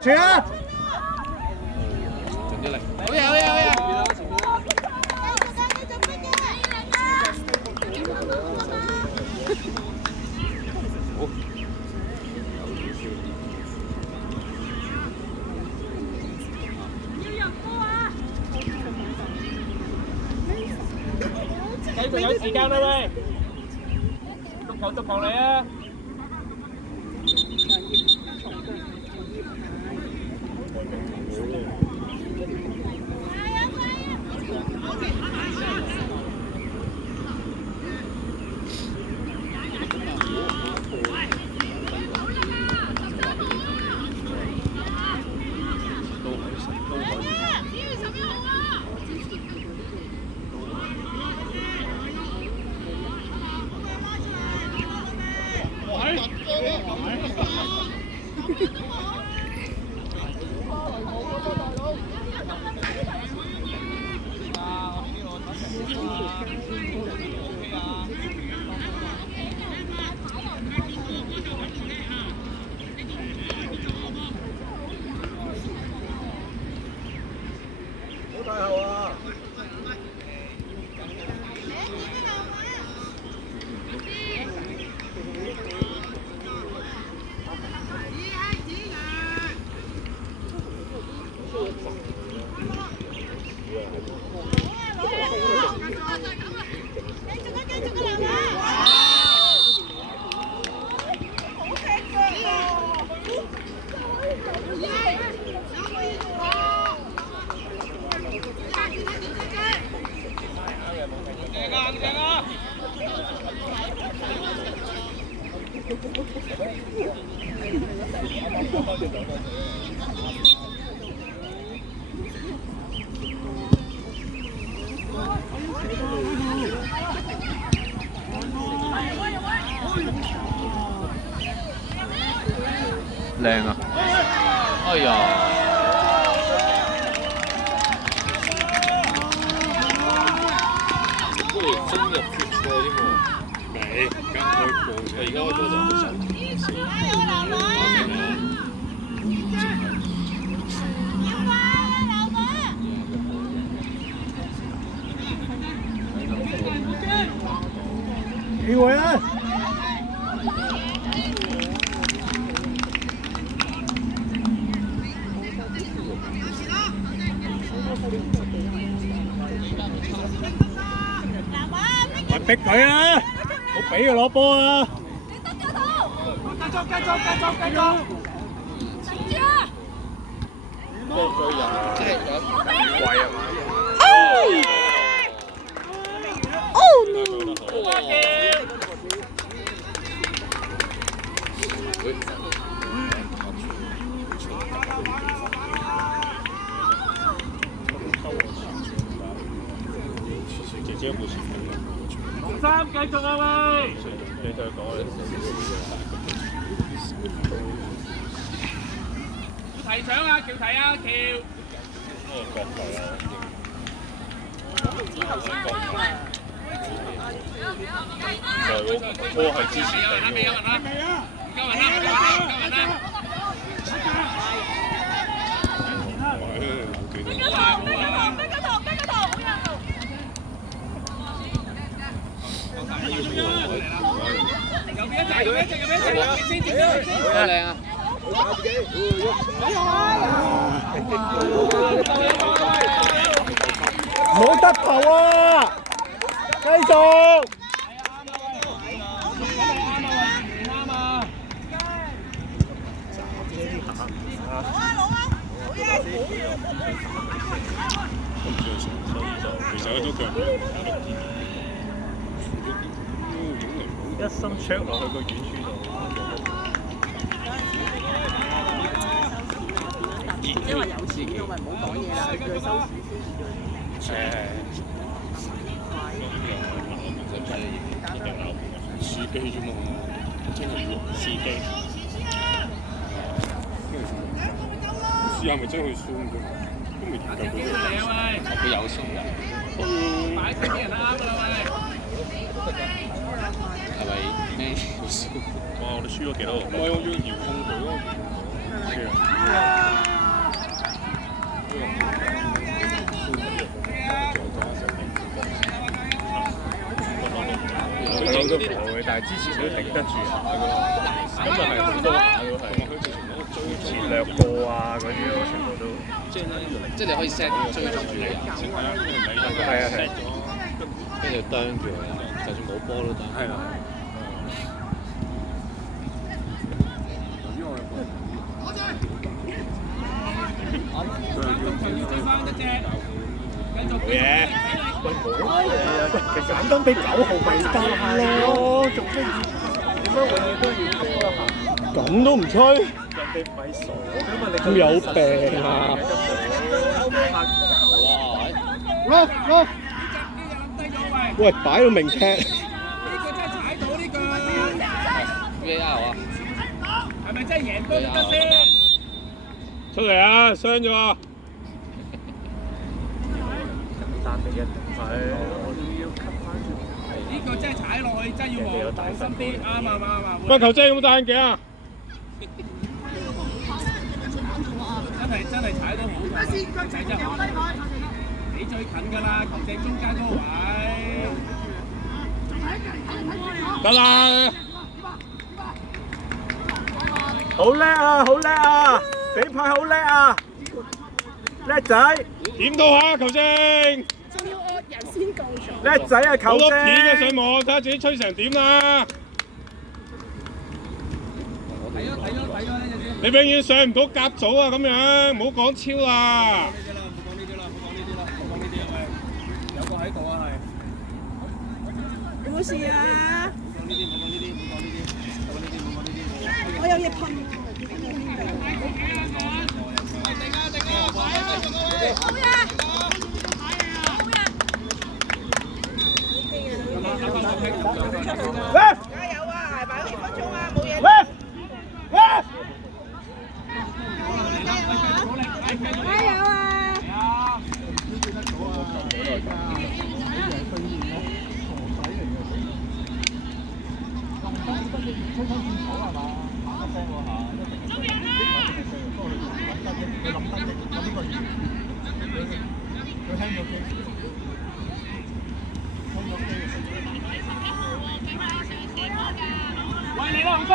傳啊！盡啲力。好嘢，好嘢，好嘢！繼續有時間啦喂，足球嚟啊！靚啊！哎呀！不過真入決賽添喎，未，而家開波，而家開波就好神。機會啊！咪逼佢啊！冇俾佢攞波啊！姐姐有冇前鋒啊？紅衫繼續啊喂！你對佢講啊！要提搶啊！橋提啊！橋！嗰個角球啊！波係之前嚟嘅。靚啊！冇得球啊！繼續。其實嗰種腳一心灼落去個遠處度。因為有錢嘅咪唔好講嘢啦，佢收市先。司機啫嘛，司機。試下咪真係去送佢，都未研究到佢有送㗎。擺啲人啱㗎啦喂。係咪咩要輸？哇！我哋輸咗幾多？唔係我要遙控佢咯。係啊。都冇嘅，但係之前都頂得住下㗎咯。咁啊係好多下都係。前略過啊嗰啲咯，全部都。即係你可以 set 追蹤住你人。係啊係。跟住啄住佢，就算冇波都得。係啦。冇嘢。喂，其實簡單俾9號咪得咯，做咩點解永遠都要波啊？咁都唔吹？人哋唔係傻㗎嘛，你咁有病啊！哇！喂，擺到明踢。呢個真係踩到呢個。VAR 啊？係咪真係贏波都得先？出嚟啊！傷咗啊！單俾一係。呢個真係踩落去，真係要放心啲，啱。喂，球證有冇戴眼鏡啊？真係踩到好近，踩真係你最近㗎啦，球證中間嗰個位。得啦！好叻啊！好叻啊！比派好叻啊！叻仔！點到啊，球證！仲要惡人先告狀。叻仔啊，球證！好多片嘅上網，睇下自己吹成點啦！睇咗呢隻先。你永遠上唔到甲組啊！咁樣，唔好講超啦。有個喺度啊，係。有冇事啊？我有嘢噴。好嘢！加油啊！擺2分鐘啊，冇嘢。加油啊！喂，你啦，紅叔！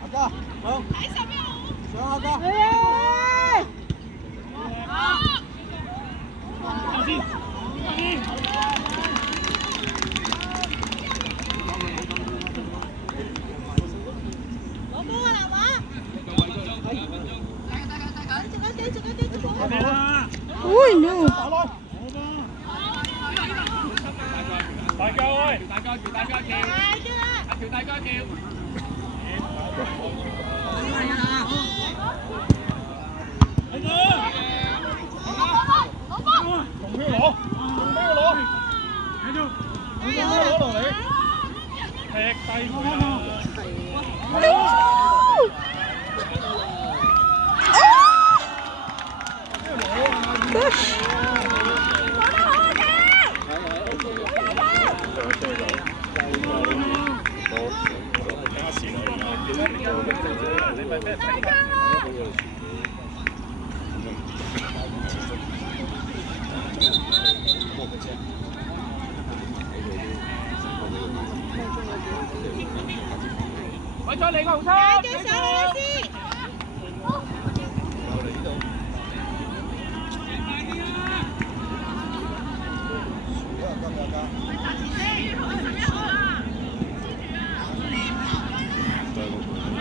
阿哥，好。上阿哥。攞波啊，南華！喂，no！大家喂，大家叫，大家叫。喂，再嚟個紅衫！叫上嚟先。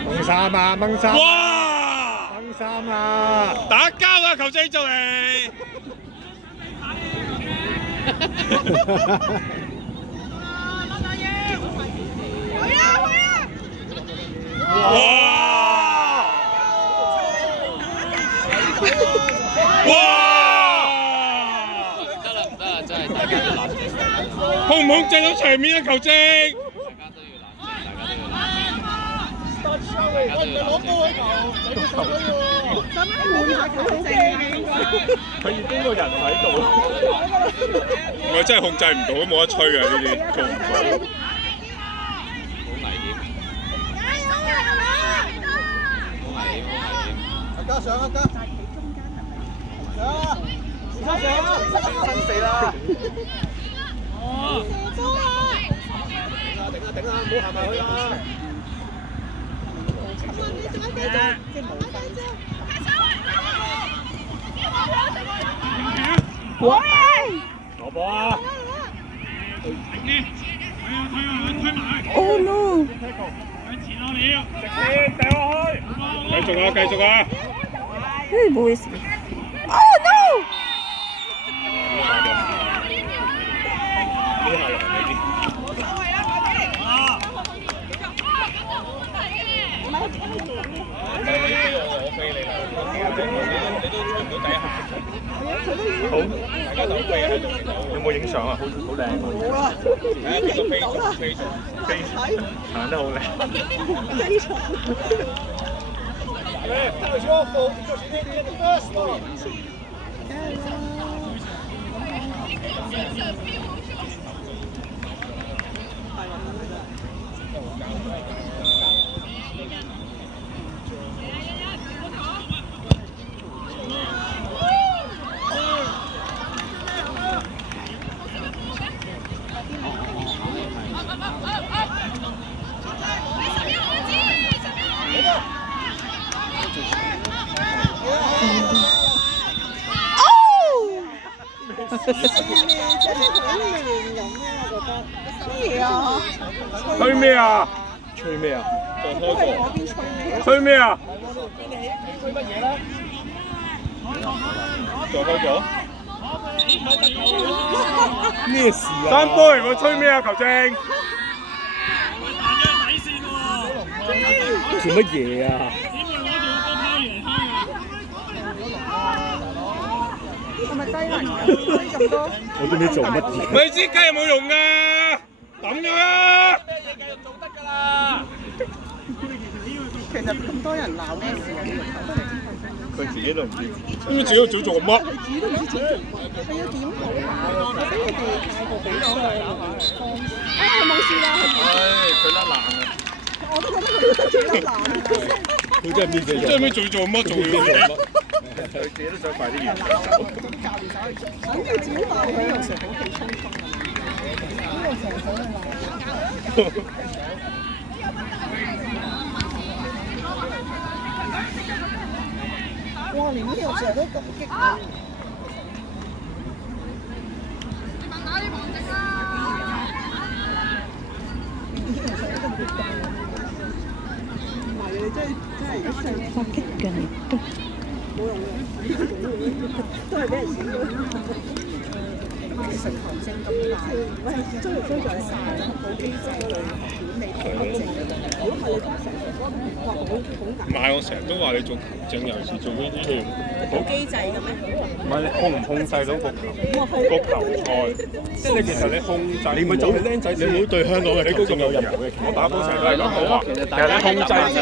掹衫啊！掹衫！哇！掹衫啊！打交啊！球證就嚟。控唔控制到場面啊，球證？佢已經個人喺度，我真係控制唔到，冇得吹啊！呢啲做唔到。阿嘉上，阿嘉上啊！上啊！生死啦！射波啊！頂啊！唔好行埋去啊！攞波啊！Oh no！繼續啊，繼續啊！唔好意思。Oh no！我飛你啦！你都出唔到第一下。好，大家都飛喺度。有冇影相啊？好靚。冇啦，已經影到啦。飛行得好靚。非常。That was your fault because you didn't get the first one.吹咩啊？吹咩啊？吹咩啊？吹乜嘢啦？再開咗？咩事啊？山杯，我吹咩啊？球證？做乜嘢啊？係咪低能㗎？咁多？我都唔知做乜嘢。咪知雞有冇用㗎？抌咗啦！其實咁多人鬧咩事啊？佢自己都唔知。咁自己做乜？係自己都唔知自己做乜，係要檢討下，頭先佢哋太過比較佢冇事啦，佢甩爛啊！我都覺得佢自己甩爛。佢真係邊隻？即係咩做乜做嘢？佢自己都想快啲完。想佢自己鬧佢又成好氣沖沖啊！呢個成手嘅鬧。哇！連呢個時候都咁激烈。發激嘅你都冇用嘅，都係俾人選咗。其實球證咁大，喂，追嚟追就係冇機制去管理球證嘅。如果唔係你通常哇好唔係，我成日都話你做球證，尤其是做呢啲嘢，冇機制嘅咩？唔係你控唔控制到個球賽？即係你其實你控制，你咪就係僆仔，你唔好對香港嘅球證有任何嘅。我打波成日都係咁講話，其實你控制唔到。